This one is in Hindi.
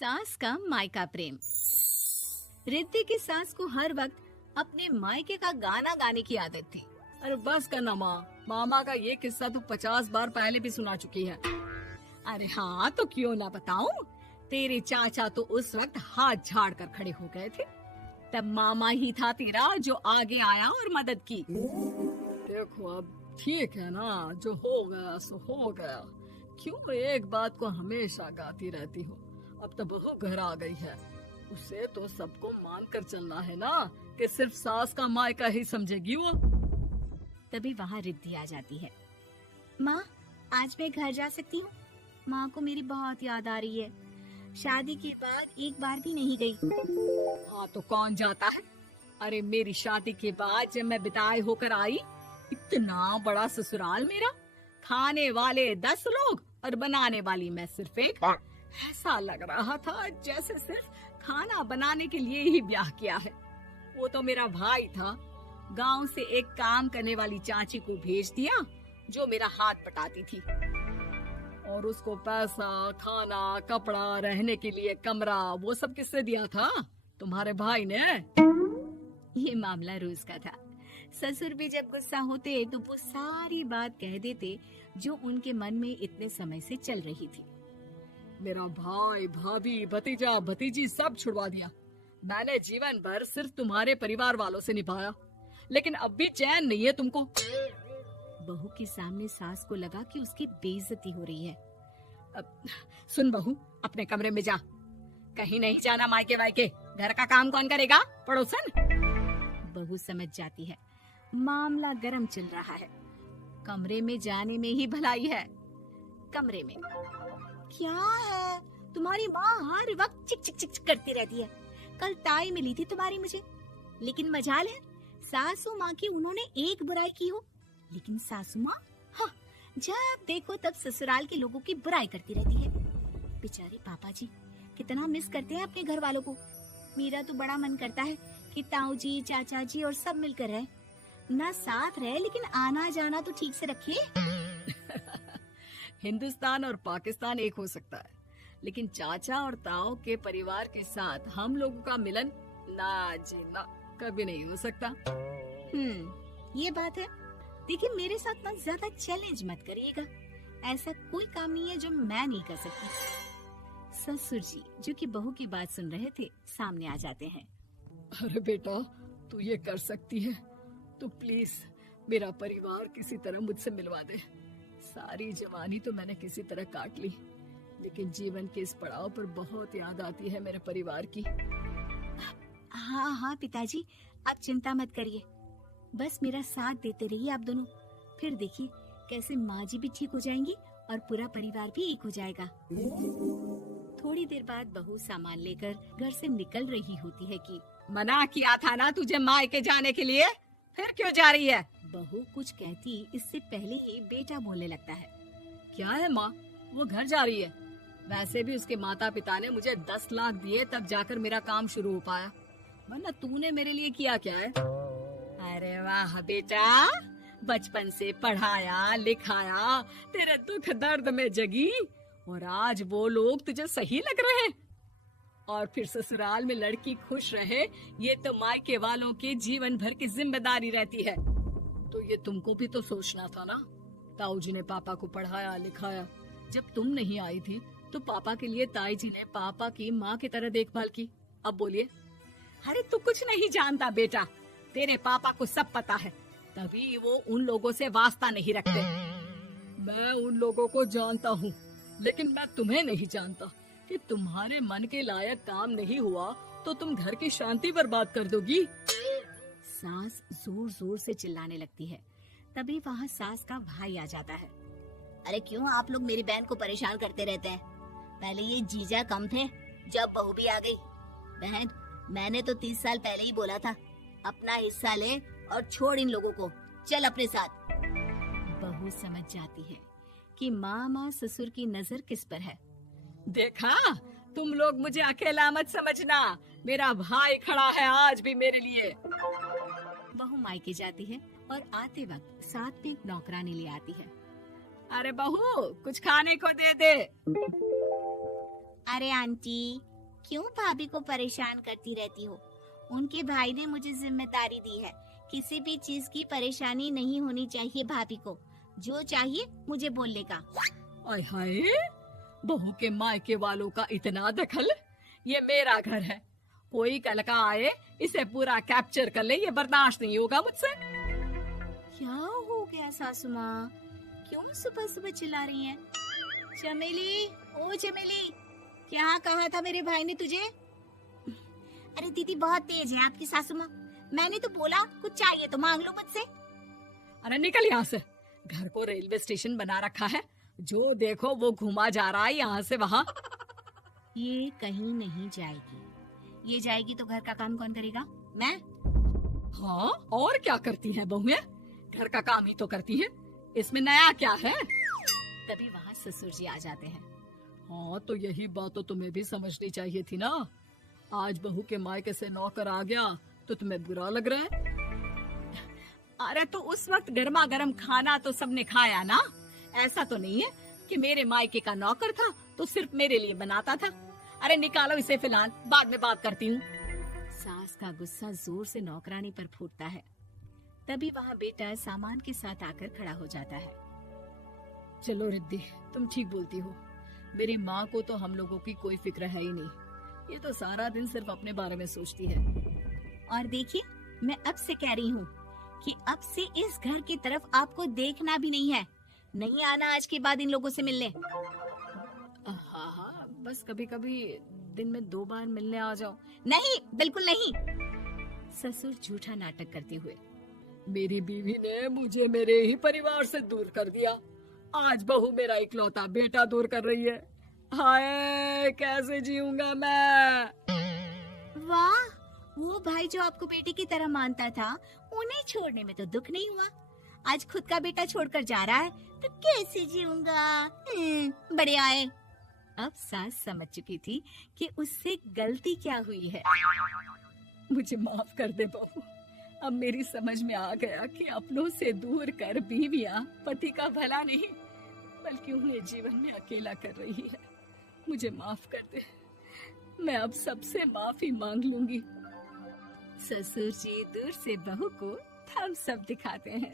सास का मायका प्रेम। रिद्धि की सास को हर वक्त अपने मायके का गाना गाने की आदत थी। अरे बस करना माँ, मामा का ये किस्सा तो 50 बार पहले भी सुना चुकी है। अरे हाँ, तो क्यों ना बताऊं। तेरे चाचा तो उस वक्त हाथ झाड़ कर खड़े हो गए थे। तब मामा ही था तेरा जो आगे आया और मदद की। देखो अब ठीक है ना, जो हो गया सो हो गया। क्यों एक बात को हमेशा गाती रहती हो। अब तो बहू घर आ गई है, उसे तो सबको मान कर चलना है ना कि सिर्फ सास का मायका ही समझेगी वो। तभी वहाँ रिद्धि आ जाती है। माँ, आज मैं घर जा सकती हूँ? माँ को मेरी बहुत याद आ रही है। शादी के बाद एक बार भी नहीं गई। हाँ तो कौन जाता है। अरे मेरी शादी के बाद जब मैं विदाई होकर आई, इतना बड़ा ससुराल मेरा, खाने वाले 10 लोग और बनाने वाली मैं सिर्फ एक। ऐसा लग रहा था जैसे सिर्फ खाना बनाने के लिए ही ब्याह किया है। वो तो मेरा भाई था, गांव से एक काम करने वाली चाची को भेज दिया जो मेरा हाथ पटाती थी, और उसको पैसा, खाना, कपड़ा, रहने के लिए कमरा, वो सब किससे दिया था? तुम्हारे भाई ने। ये मामला रोज का था। ससुर भी जब गुस्सा होते तो वो सारी बात कह देते जो उनके मन में इतने समय से चल रही थी। मेरा भाई, भाभी, भतीजा, भतीजी सब छुड़वा दिया। मैंने जीवन भर सिर्फ तुम्हारे परिवार वालों से निभाया, लेकिन अब भी चैन नहीं है तुमको। बहू के सामने सास को लगा कि उसकी बेइज्जती हो रही है। अब सुन बहू, अपने कमरे में जा, कहीं नहीं जाना मायके वायके। घर का काम कौन करेगा? पड़ोसन। बहू समझ जाती है मामला गर्म चल रहा है। कमरे में जाने में ही भलाई है। कमरे में क्या है? तुम्हारी माँ हर वक्त चिक चिक चिक करती रहती है। कल ताई मिली थी तुम्हारी मुझे, लेकिन मजाल है सासू माँ की उन्होंने एक बुराई की हो, लेकिन सासू माँ हाँ, जब देखो तब ससुराल के लोगों की बुराई करती रहती है। बेचारे पापा जी कितना मिस करते हैं अपने घर वालों को। मेरा तो बड़ा मन करता है कि ताऊ जी, चाचा जी और सब मिलकर रहे, ना साथ रहे लेकिन आना जाना तो ठीक से रखे। हिंदुस्तान और पाकिस्तान एक हो सकता है, लेकिन चाचा और ताऊ के परिवार के साथ हम लोगों का मिलन ना जी ना, कभी नहीं हो सकता। ये बात है। देखिए मेरे साथ ना ज्यादा चैलेंज मत करिएगा। ऐसा कोई काम नहीं है जो मैं नहीं कर सकती। ससुर जी जो कि बहू की बात सुन रहे थे सामने आ जाते हैं। अरे बेटा, तू ये कर सकती है तो प्लीज मेरा परिवार किसी तरह मुझसे मिलवा दे। सारी जवानी तो मैंने किसी तरह काट ली, लेकिन जीवन के इस पड़ाव पर बहुत याद आती है मेरे परिवार की। हाँ हाँ पिताजी, आप चिंता मत करिए, बस मेरा साथ देते रहिए आप दोनों। फिर देखिए कैसे माँ जी भी ठीक हो जाएंगी और पूरा परिवार भी एक हो जाएगा। थोड़ी देर बाद बहू सामान लेकर घर से निकल रही होती है कि मना किया था ना तुझे मायके जाने के लिए, फिर क्यों जा रही है? बहू कुछ कहती इससे पहले ही बेटा बोलने लगता है। क्या है माँ, वो घर जा रही है। वैसे भी उसके माता पिता ने मुझे 10 लाख दिए तब जाकर मेरा काम शुरू हो पाया, वरना तूने मेरे लिए किया क्या है? अरे वाह बेटा, बचपन से पढ़ाया लिखाया, तेरे दुख दर्द में जगी, और आज वो लोग तुझे सही लग रहे हैं। और फिर ससुराल में लड़की खुश रहे, ये तो मायके वालों की जीवन भर की जिम्मेदारी रहती है। तो ये तुमको भी तो सोचना था ना। ताऊ जी ने पापा को पढ़ाया लिखाया, जब तुम नहीं आई थी तो पापा के लिए ताई जी ने पापा की माँ की तरह देखभाल की। अब बोलिए। अरे तू कुछ नहीं जानता बेटा, तेरे पापा को सब पता है, तभी वो उन लोगों से वास्ता नहीं रखते। मैं उन लोगों को जानता हूँ, लेकिन मैं तुम्हें नहीं जानता कि तुम्हारे मन के लायक काम नहीं हुआ तो तुम घर की शांति बर्बाद कर दोगी। सास जोर जोर से चिल्लाने लगती है। तभी वहाँ सास का भाई आ जाता है। अरे क्यों आप लोग मेरी बहन को परेशान करते रहते हैं? पहले ये जीजा कम थे, जब बहू भी आ गई। बहन, मैंने तो 30 साल पहले ही बोला था, अपना हिस्सा ले और छोड़ इन लोगों को, चल अपने साथ। बहू समझ जाती है कि मामा ससुर की नजर किस पर है। देखा, तुम लोग मुझे अकेला मत समझना, मेरा भाई खड़ा है आज भी मेरे लिए। बहू मायके जाती है और आते वक्त साथ में एक नौकरानी ले आती है। अरे बहू, कुछ खाने को दे दे। अरे आंटी, क्यों भाभी को परेशान करती रहती हो? उनके भाई ने मुझे जिम्मेदारी दी है। किसी भी चीज की परेशानी नहीं होनी चाहिए भाभी को। जो चाहिए मुझे बोलने का। आय हाय, बहू के मायके वालों का इतना दखल। ये मेरा घर है, कोई कल का आए इसे पूरा कैप्चर कर ले, ये बर्दाश्त नहीं होगा मुझसे। क्या हो गया सासू माँ? क्यों सुबह सुबह चिल्ला रही हैं? चमेली, ओ चमेली, क्या कहा था मेरे भाई ने तुझे? अरे दीदी बहुत तेज है आपकी सासू माँ। मैंने तो बोला कुछ चाहिए तो मांग लो मुझसे। अरे निकल यहाँ से, घर को रेलवे स्टेशन बना रखा है, जो देखो वो घुमा जा रहा है यहाँ से वहाँ। ये कहीं नहीं जाएगी। ये जाएगी तो घर का काम कौन करेगा? मैं। हाँ, और क्या करती है बहुएं? घर का काम ही तो करती है, इसमें नया क्या है? तभी वहाँ ससुर जी आ जाते हैं। हाँ, तो यही बात तो तुम्हें भी समझनी चाहिए थी ना। आज बहू के मायके से नौकर आ गया तो तुम्हें बुरा लग रहा है? अरे तो उस वक्त गर्मा गर्म खाना तो सबने खाया ना। ऐसा तो नहीं है कि मेरे मायके का नौकर था तो सिर्फ मेरे लिए बनाता था। अरे निकालो इसे, फिलहाल बाद में बात करती हूँ। सास का गुस्सा जोर से नौकरानी पर फूटता है। तभी वहाँ बेटा सामान के साथ आकर खड़ा हो जाता है। चलो रिद्धि, तुम ठीक बोलती हो। मेरी माँ को तो हम लोगों की कोई फिक्र है ही नहीं, ये तो सारा दिन सिर्फ अपने बारे में सोचती है। और देखिए, मैं अब से कह रही हूँ कि अब से इस घर की तरफ आपको देखना भी नहीं है। नहीं आना आज के बाद इन लोगों से मिलने। हाँ हाँ, बस कभी कभी दिन में 2 बार मिलने आ जाओ। नहीं, बिल्कुल नहीं। ससुर झूठा नाटक करते हुए। मेरी बीवी ने मुझे मेरे ही परिवार से दूर कर दिया, आज बहू मेरा इकलौता बेटा दूर कर रही है। हाय, कैसे जीऊंगा मैं? वाह, वो भाई जो आपको बेटे की तरह मानता था, उन्हें छोड़ने में तो दुख नहीं हुआ। आज खुद का बेटा छोड़कर जा रहा है तो कैसे जीऊंगा? बढ़िया है। अब सास समझ चुकी थी कि उससे गलती क्या हुई है। मुझे माफ कर दे बहू, अब मेरी समझ में आ गया कि अपनों से दूर कर बीवियां पति का भला नहीं बल्कि उन्हें जीवन में अकेला कर रही है। मुझे माफ कर दे, मैं अब सबसे माफी मांग लूंगी। ससुर जी दूर से बहू को थम्स अप दिखाते हैं।